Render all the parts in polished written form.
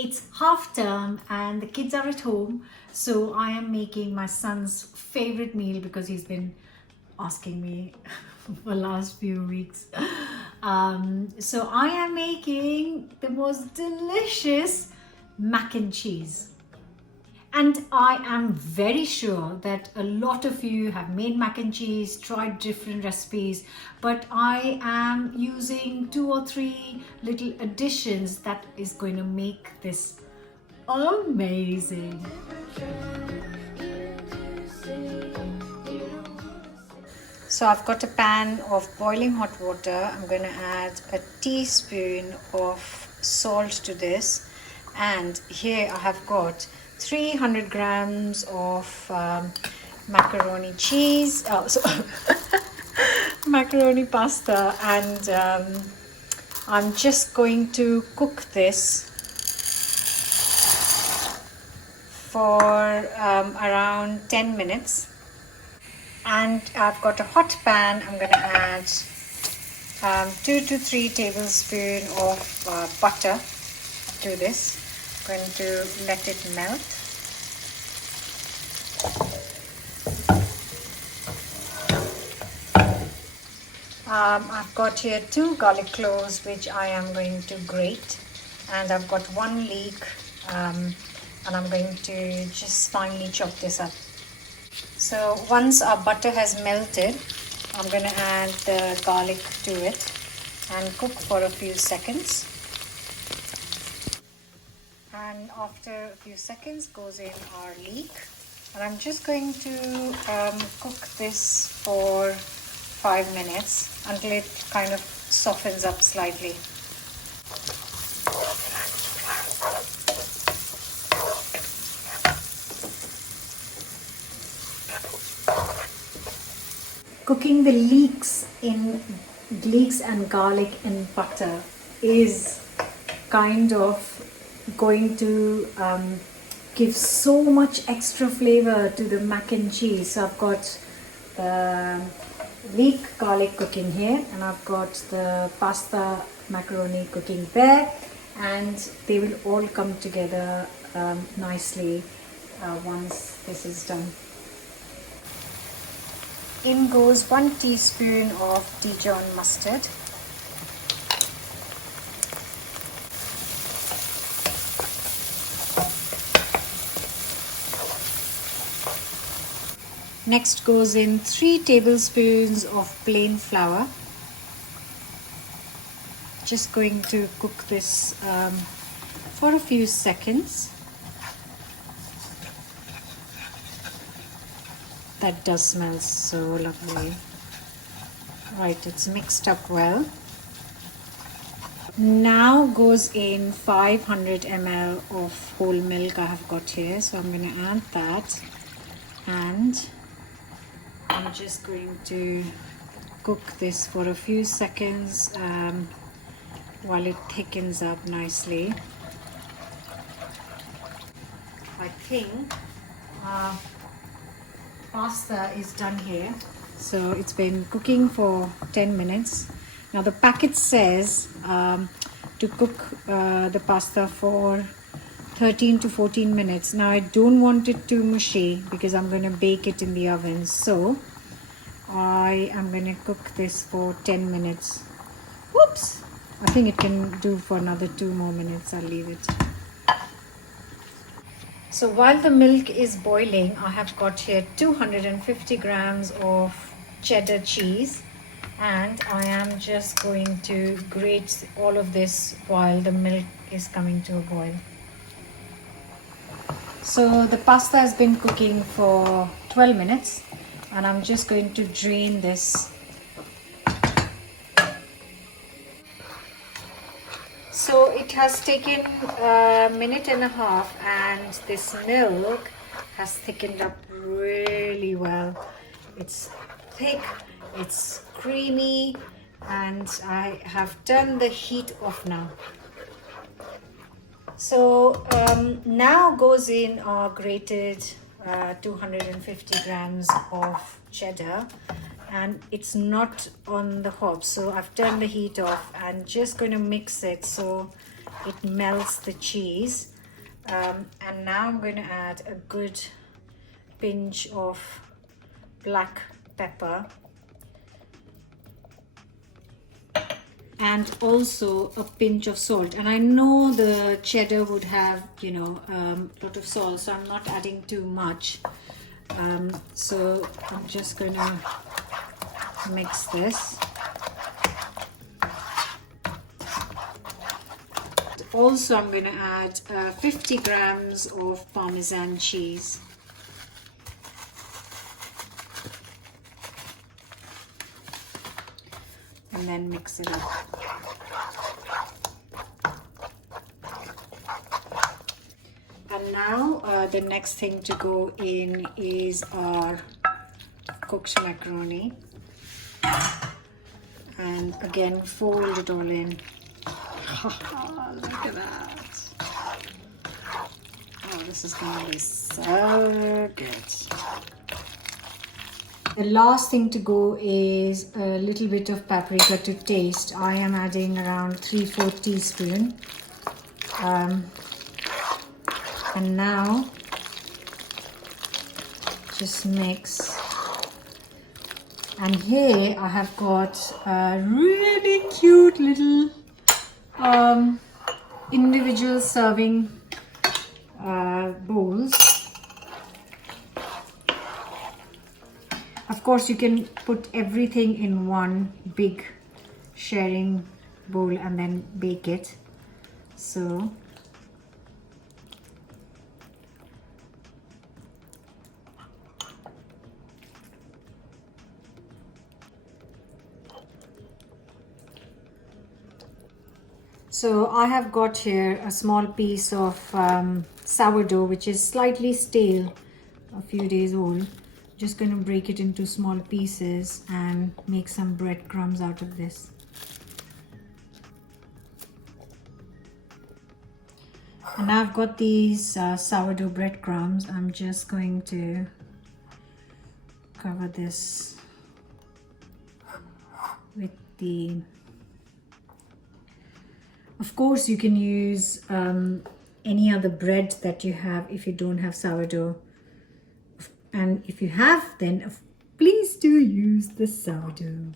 It's half term and the kids are at home, so I am making my son's favorite meal because he's been asking me for last few weeks. So I am making the most delicious mac and cheese. And I am very sure that a lot of you have made mac and cheese, tried different recipes, but I am using 2 or 3 little additions that is going to make this amazing. So I've got a pan of boiling hot water. I'm going to add a teaspoon of salt to this, and here I have got 300 grams of macaroni cheese, macaroni pasta, and I'm just going to cook this for around 10 minutes. And I've got a hot pan. I'm going to add 2 to 3 tablespoons of butter to this. I'm going to let it melt. I've got here 2 garlic cloves which I am going to grate, and I've got 1 leek, and I'm going to just finely chop this up. So once our butter has melted, I'm going to add the garlic to it and cook for a few seconds. And after a few seconds goes in our leek, and I'm just going to cook this for 5 minutes until it kind of softens up slightly. Cooking the leeks and garlic in butter is kind of going to give so much extra flavor to the mac and cheese. So I've got the leek garlic cooking here, and I've got the pasta macaroni cooking there, and they will all come together nicely once this is done. In goes 1 teaspoon of Dijon mustard. Next goes in 3 tablespoons of plain flour. Just going to cook this for a few seconds. That does smell so lovely. Right, it's mixed up well. Now goes in 500 ml of whole milk I have got here. So I'm going to add that, and I'm just going to cook this for a few seconds while it thickens up nicely. I think pasta is done here. So it's been cooking for 10 minutes. Now the packet says to cook the pasta for 13 to 14 minutes. Now I don't want it too mushy because I'm going to bake it in the oven. So I am going to cook this for 10 minutes. Whoops! I think it can do for another 2 more minutes. I'll leave it. So while the milk is boiling, I have got here 250 grams of cheddar cheese, and I am just going to grate all of this while the milk is coming to a boil. So the pasta has been cooking for 12 minutes, and I'm just going to drain this. So it has taken a minute and a half, and this milk has thickened up really well. It's thick, it's creamy, and I have turned the heat off now. So now goes in our grated 250 grams of cheddar, and it's not on the hob, so I've turned the heat off and just going to mix it so it melts the cheese. And now I'm going to add a good pinch of black pepper and also a pinch of salt. And I know the cheddar would have, you know, a lot of salt, so I'm not adding too much. So I'm just going to mix this. Also, I'm going to add 50 grams of parmesan cheese. And then mix it up. And now the next thing to go in is our cooked macaroni. And again, fold it all in. Look at that. Oh, this is going to be so good. The last thing to go is a little bit of paprika to taste. I am adding around 3/4 teaspoon. And now just mix. And here I have got a really cute little individual serving bowls. Of course, you can put everything in one big sharing bowl and then bake it. So I have got here a small piece of sourdough, which is slightly stale, a few days old. Just going to break it into small pieces and make some breadcrumbs out of this. And I've got these sourdough breadcrumbs. I'm just going to cover this with the... Of course, you can use any other bread that you have if you don't have sourdough. And if you have, then please do use the sourdough.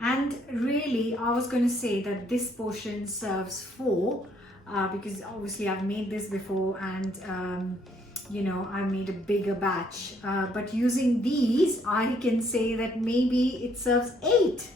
And really, I was going to say that this portion serves 4 because obviously I've made this before and you know, I made a bigger batch. But using these, I can say that maybe it serves 8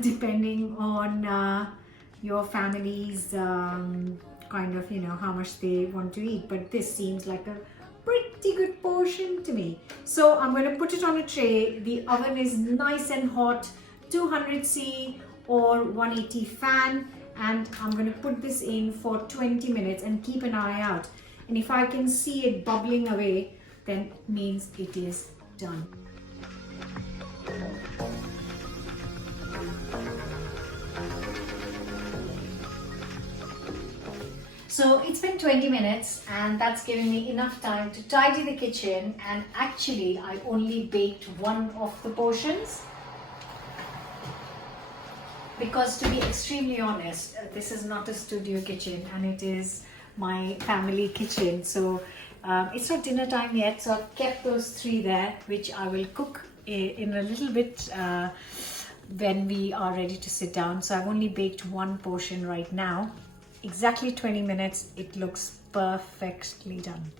depending on your family's kind of, you know, how much they want to eat. But this seems like a pretty good portion to me. So I'm going to put it on a tray. The oven is nice and hot, 200C or 180 fan, and I'm going to put this in for 20 minutes and keep an eye out. And if I can see it bubbling away, then it means it is done. So it's been 20 minutes and that's given me enough time to tidy the kitchen, and actually I only baked one of the portions because, to be extremely honest, this is not a studio kitchen and it is my family kitchen. So it's not dinner time yet, so I've kept those 3 there, which I will cook in a little bit when we are ready to sit down. So I've only baked one portion right now. Exactly 20 minutes, it looks perfectly done.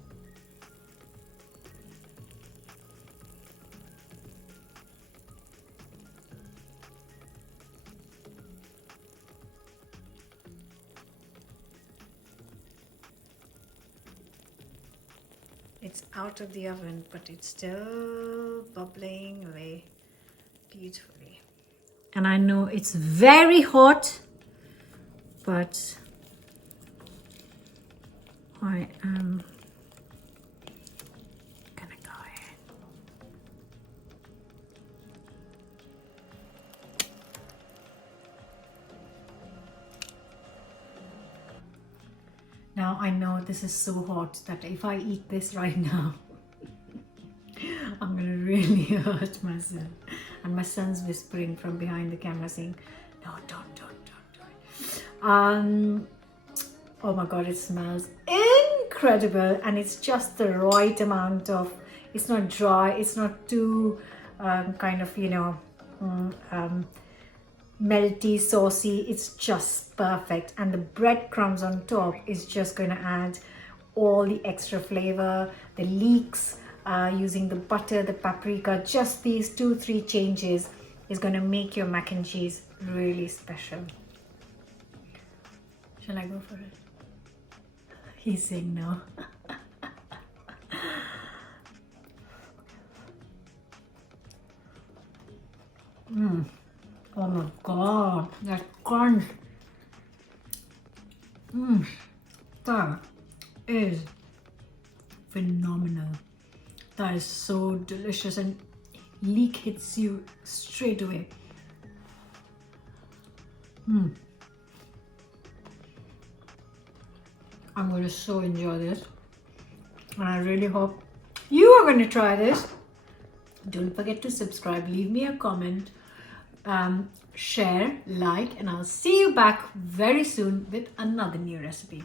It's out of the oven, but it's still bubbling away beautifully. And I know it's very hot, but I am gonna go ahead. Now I know this is so hot that if I eat this right now, I'm gonna really hurt myself. And my son's whispering from behind the camera saying, no, don't do it. Oh my God, it smells incredible. And it's just the right amount of, it's not dry, it's not too kind of, melty, saucy. It's just perfect. And the breadcrumbs on top is just going to add all the extra flavor. The leeks, using the butter, the paprika, just these 2-3 changes is going to make your mac and cheese really special. Shall I go for it? He's saying no. Oh my God, that crunch. That is phenomenal. That is so delicious, and leek hits you straight away. I'm going to so enjoy this, and I really hope you are going to try this. Don't forget to subscribe, leave me a comment, share, like, and I'll see you back very soon with another new recipe.